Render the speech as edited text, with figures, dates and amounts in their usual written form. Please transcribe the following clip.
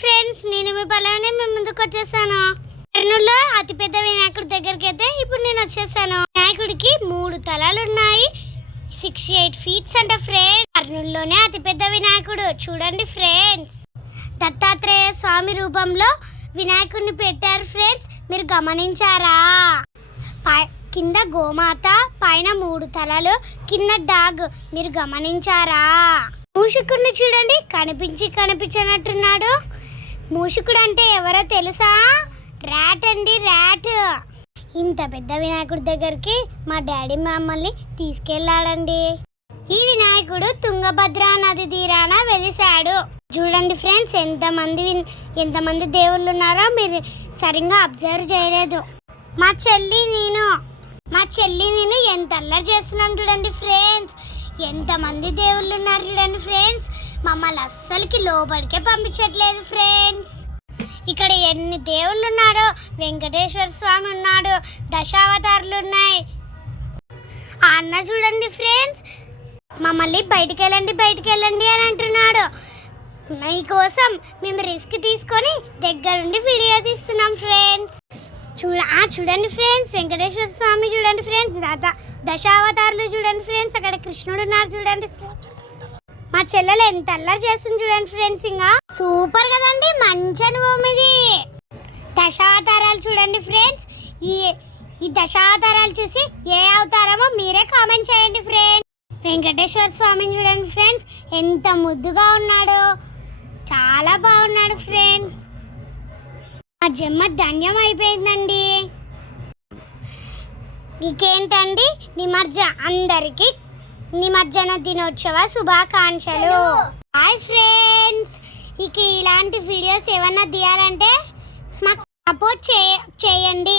Friends, నేను మీ పల్లెనే మీ ముందుకు వచ్చేసాను. కర్నూలులో అతిపెద్ద వినాయకుడి దగ్గరికి అయితే ఇప్పుడు నేను వచ్చేసాను. వినాయకుడికి 3 తలలు ఉన్నాయి, 68 ఫీట్స్ అంట ఫ్రెండ్స్. కర్నూలులోనే అతిపెద్ద వినాయకుడు చూడండి ఫ్రెండ్స్. దత్తాత్రేయ స్వామి రూపంలో వినాయకుడిని పెట్టారు ఫ్రెండ్స్. మీరు గమనించారా? కింద గోమాత, పైన 3 తలలు, కింద డాగ్. మీరు గమనించారా? మూషికుడిని చూడండి, కనిపించినట్టున్నాడు. మూషికుడు అంటే ఎవరో తెలుసా? ర్యాట్ అండి, ర్యాట్. ఇంత పెద్ద వినాయకుడి దగ్గరికి మా డాడీ మమ్మల్ని తీసుకెళ్ళాడండి. ఈ వినాయకుడు తుంగభద్ర నది తీరాన వెలిశాడు. చూడండి ఫ్రెండ్స్, ఎంతమంది దేవుళ్ళు ఉన్నారో మీరు సరిగ్గా అబ్జర్వ్ చేయలేదు. మా చెల్లి నేను ఎంత అల్లరి చేస్తున్నాం చూడండి ఫ్రెండ్స్. ఎంతమంది దేవుళ్ళు ఉన్నారు చూడండి ఫ్రెండ్స్. మమ్మల్ని అస్సలకి లోపలికే పంపించట్లేదు ఫ్రెండ్స్. ఇక్కడ ఎన్ని దేవుళ్ళు ఉన్నారో. వెంకటేశ్వర స్వామి ఉన్నాడు, దశావతారులు ఉన్నాయి. ఆ అన్న చూడండి ఫ్రెండ్స్, మమ్మల్ని బయటికి వెళ్ళండి అని అంటున్నాడు. మీకోసం మేము రిస్క్ తీసుకొని దగ్గరుండి వీడియో తీస్తున్నాం ఫ్రెండ్స్. చూడండి ఫ్రెండ్స్, వెంకటేశ్వర స్వామి చూడండి ఫ్రెండ్స్, దశావతారులు చూడండి ఫ్రెండ్స్. అక్కడ కృష్ణుడు ఉన్నారు చూడండి ఫ్రెండ్స్. మా చెల్లెలు ఎంత అల్లరి చేస్తుంది చూడండి ఫ్రెండ్స్. ఇంకా సూపర్ కదండి, మంచి అనుభవం ఇది. దశావతారాలు చూడండి ఫ్రెండ్స్. ఈ దశావతారాలు చూసి ఏ అవతారమో మీరే కామెంట్ చేయండి ఫ్రెండ్స్. వెంకటేశ్వర స్వామిని చూడండి ఫ్రెండ్స్, ఎంత ముద్దుగా ఉన్నాడో, చాలా బాగున్నాడు ఫ్రెండ్స్. ఆ జన్మ ధన్యం అయిపోయిందండి. ఇంకేంటండి, అందరికీ నిమజ్జన దినోత్సవ శుభాకాంక్షలు. హాయ్ ఫ్రెండ్స్, ఇలాంటి వీడియోస్ ఏమన్నా తీయాలంటే మాకు సపోర్ట్ చేయండి.